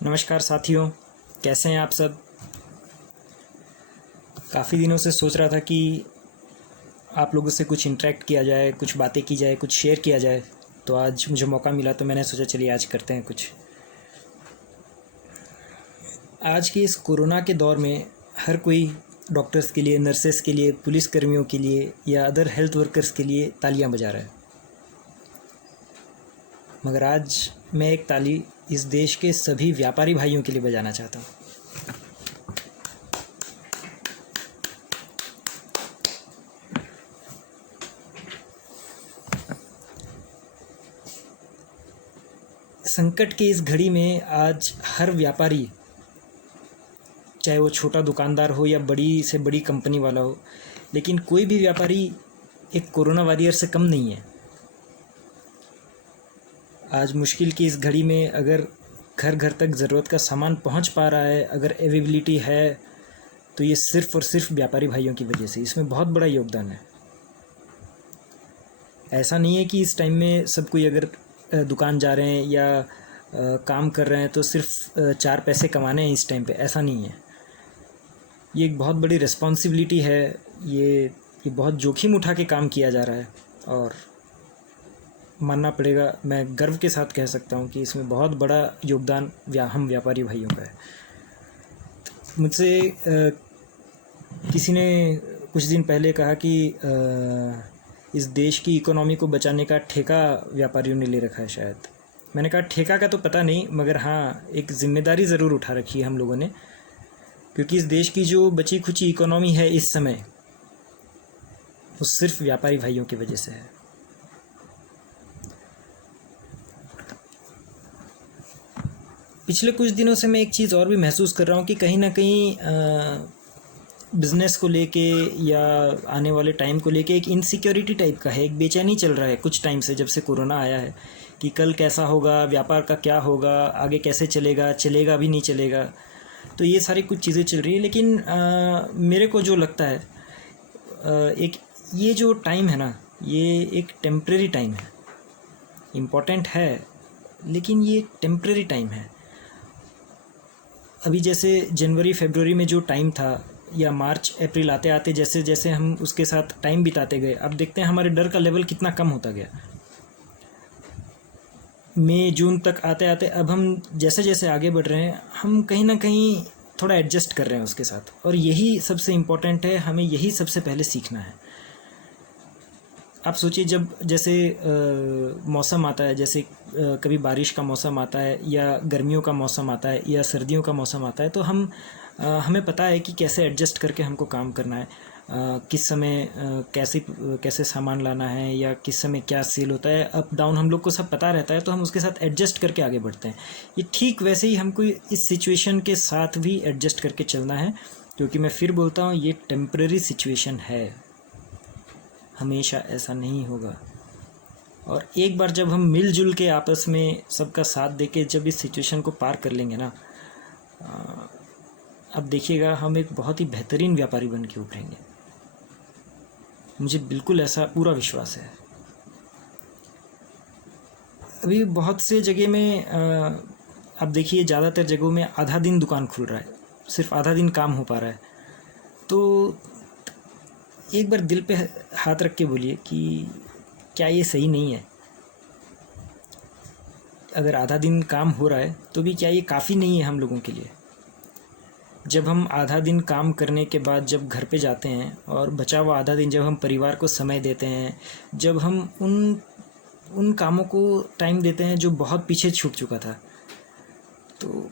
नमस्कार साथियों, कैसे हैं आप सब। काफ़ी दिनों से सोच रहा था कि आप लोगों से कुछ इंटरेक्ट किया जाए, कुछ बातें की जाए, कुछ शेयर किया जाए। तो आज मुझे मौका मिला तो मैंने सोचा चलिए आज करते हैं कुछ। आज के इस कोरोना के दौर में हर कोई डॉक्टर्स के लिए, नर्सेस के लिए, पुलिस कर्मियों के लिए या अदर हेल्थ वर्कर्स के लिए तालियां बजा रहा है। मगर आज मैं एक ताली इस देश के सभी व्यापारी भाइयों के लिए बजाना चाहता हूँ। संकट की इस घड़ी में आज हर व्यापारी, चाहे वो छोटा दुकानदार हो या बड़ी से बड़ी कंपनी वाला हो, लेकिन कोई भी व्यापारी एक कोरोना वॉरियर से कम नहीं है। आज मुश्किल की इस घड़ी में अगर घर घर तक ज़रूरत का सामान पहुंच पा रहा है, अगर अवेलेबिलिटी है, तो ये सिर्फ़ और सिर्फ व्यापारी भाइयों की वजह से। इसमें बहुत बड़ा योगदान है। ऐसा नहीं है कि इस टाइम में सब कोई अगर दुकान जा रहे हैं या काम कर रहे हैं तो सिर्फ 4 पैसे कमाने हैं इस टाइम पे, ऐसा नहीं है। ये एक बहुत बड़ी रिस्पॉन्सिबिलिटी है। ये बहुत जोखिम उठा के काम किया जा रहा है और मानना पड़ेगा, मैं गर्व के साथ कह सकता हूँ कि इसमें बहुत बड़ा योगदान हम व्यापारी भाइयों का है। मुझसे किसी ने कुछ दिन पहले कहा कि इस देश की इकोनॉमी को बचाने का ठेका व्यापारियों ने ले रखा है शायद। मैंने कहा ठेका का तो पता नहीं, मगर हाँ एक जिम्मेदारी ज़रूर उठा रखी है हम लोगों ने, क्योंकि इस देश की जो बची खुची इकोनॉमी है इस समय, वो सिर्फ व्यापारी भाइयों की वजह से है। पिछले कुछ दिनों से मैं एक चीज़ और भी महसूस कर रहा हूँ कि कहीं ना कहीं बिज़नेस को लेके या आने वाले टाइम को लेके एक इनसिक्योरिटी टाइप का है, एक बेचैनी चल रहा है कुछ टाइम से, जब से कोरोना आया है, कि कल कैसा होगा, व्यापार का क्या होगा, आगे कैसे चलेगा, चलेगा भी नहीं चलेगा। तो ये सारी कुछ चीज़ें चल रही है। लेकिन मेरे को जो लगता है, एक ये जो टाइम है ना, ये एक टेम्प्रेरी टाइम है। इम्पॉर्टेंट है लेकिन ये टेम्प्रेरी टाइम है। अभी जैसे जनवरी फरवरी में जो टाइम था, या मार्च अप्रैल आते आते जैसे जैसे हम उसके साथ टाइम बिताते गए, अब देखते हैं हमारे डर का लेवल कितना कम होता गया। मई जून तक आते आते अब हम जैसे जैसे आगे बढ़ रहे हैं, हम कहीं ना कहीं थोड़ा एडजस्ट कर रहे हैं उसके साथ। और यही सबसे इम्पोर्टेंट है, हमें यही सबसे पहले सीखना है। आप सोचिए, जब जैसे मौसम आता है, जैसे कभी बारिश का मौसम आता है या गर्मियों का मौसम आता है या सर्दियों का मौसम आता है, तो हमें पता है कि कैसे एडजस्ट करके हमको काम करना है, किस समय कैसे सामान लाना है, या किस समय क्या सेल होता है, अप डाउन हम लोग को सब पता रहता है, तो हम उसके साथ एडजस्ट करके आगे बढ़ते हैं। ये ठीक वैसे ही हमको इस सिचुएशन के साथ भी एडजस्ट करके चलना है, क्योंकि मैं फिर बोलता हूँ ये टेम्परेरी सिचुएशन है, हमेशा ऐसा नहीं होगा। और एक बार जब हम मिलजुल के आपस में सबका साथ देके जब इस सिचुएशन को पार कर लेंगे ना, अब देखिएगा हम एक बहुत ही बेहतरीन व्यापारी बन के उभरेंगे। मुझे बिल्कुल ऐसा पूरा विश्वास है। अभी बहुत से जगह में अब देखिए, ज़्यादातर जगहों में आधा दिन दुकान खुल रहा है, सिर्फ आधा दिन काम हो पा रहा है। तो एक बार दिल पे हाथ रख के बोलिए कि क्या ये सही नहीं है? अगर आधा दिन काम हो रहा है तो भी क्या ये काफ़ी नहीं है हम लोगों के लिए? जब हम आधा दिन काम करने के बाद जब घर पे जाते हैं और बचा हुआ आधा दिन जब हम परिवार को समय देते हैं, जब हम उन कामों को टाइम देते हैं जो बहुत पीछे छूट चुका था, तो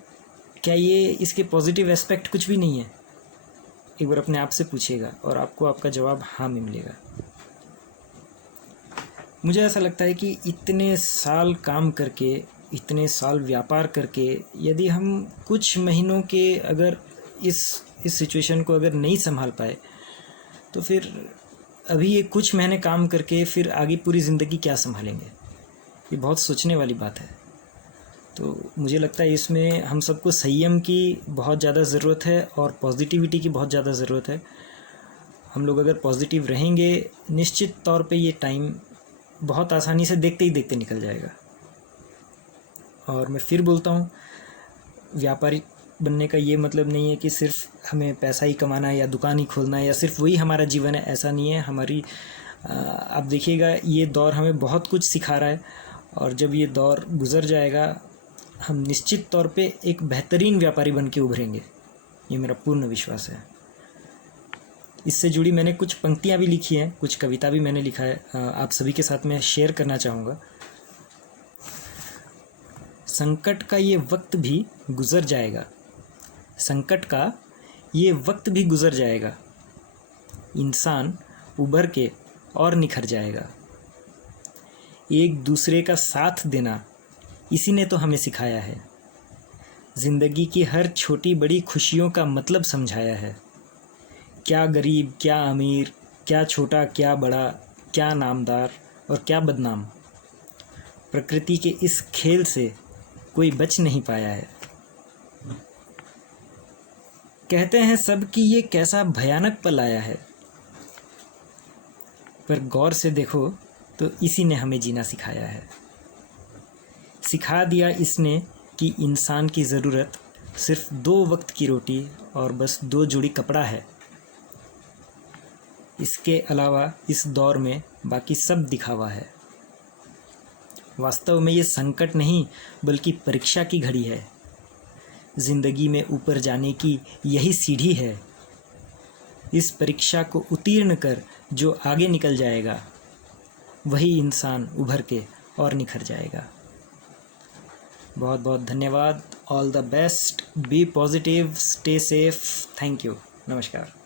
क्या ये इसके पॉजिटिव एस्पेक्ट कुछ भी नहीं है? एक बार अपने आप से पूछिएगा और आपको आपका जवाब हाँ में मिलेगा। मुझे ऐसा लगता है कि इतने साल काम करके, इतने साल व्यापार करके, यदि हम कुछ महीनों के अगर इस सिचुएशन को अगर नहीं संभाल पाए, तो फिर अभी ये कुछ महीने काम करके फिर आगे पूरी ज़िंदगी क्या संभालेंगे? ये बहुत सोचने वाली बात है। तो मुझे लगता है इसमें हम सबको संयम की बहुत ज़्यादा ज़रूरत है और पॉजिटिविटी की बहुत ज़्यादा ज़रूरत है। हम लोग अगर पॉजिटिव रहेंगे, निश्चित तौर पे ये टाइम बहुत आसानी से देखते ही देखते निकल जाएगा। और मैं फिर बोलता हूँ, व्यापारी बनने का ये मतलब नहीं है कि सिर्फ हमें पैसा ही कमाना है या दुकान ही खोलना है या सिर्फ वही हमारा जीवन है, ऐसा नहीं है। हमारी आप देखिएगा ये दौर हमें बहुत कुछ सिखा रहा है, और जब ये दौर गुज़र जाएगा हम निश्चित तौर पे एक बेहतरीन व्यापारी बन के उभरेंगे, ये मेरा पूर्ण विश्वास है। इससे जुड़ी मैंने कुछ पंक्तियाँ भी लिखी हैं, कुछ कविता भी मैंने लिखा है, आप सभी के साथ मैं शेयर करना चाहूँगा। संकट का ये वक्त भी गुज़र जाएगा, संकट का ये वक्त भी गुज़र जाएगा, इंसान उभर के और निखर जाएगा। एक दूसरे का साथ देना इसी ने तो हमें सिखाया है, ज़िंदगी की हर छोटी बड़ी खुशियों का मतलब समझाया है। क्या गरीब क्या अमीर, क्या छोटा क्या बड़ा, क्या नामदार और क्या बदनाम, प्रकृति के इस खेल से कोई बच नहीं पाया है। कहते हैं सब कि ये कैसा भयानक पल आया है, पर गौर से देखो तो इसी ने हमें जीना सिखाया है। सिखा दिया इसने कि इंसान की ज़रूरत सिर्फ 2 वक्त की रोटी और बस 2 जोड़ी कपड़ा है। इसके अलावा इस दौर में बाकी सब दिखावा है। वास्तव में ये संकट नहीं बल्कि परीक्षा की घड़ी है। ज़िंदगी में ऊपर जाने की यही सीढ़ी है। इस परीक्षा को उत्तीर्ण कर जो आगे निकल जाएगा वही इंसान उभर के और निखर जाएगा। बहुत बहुत धन्यवाद। All the best, be positive, stay safe. Thank you. नमस्कार।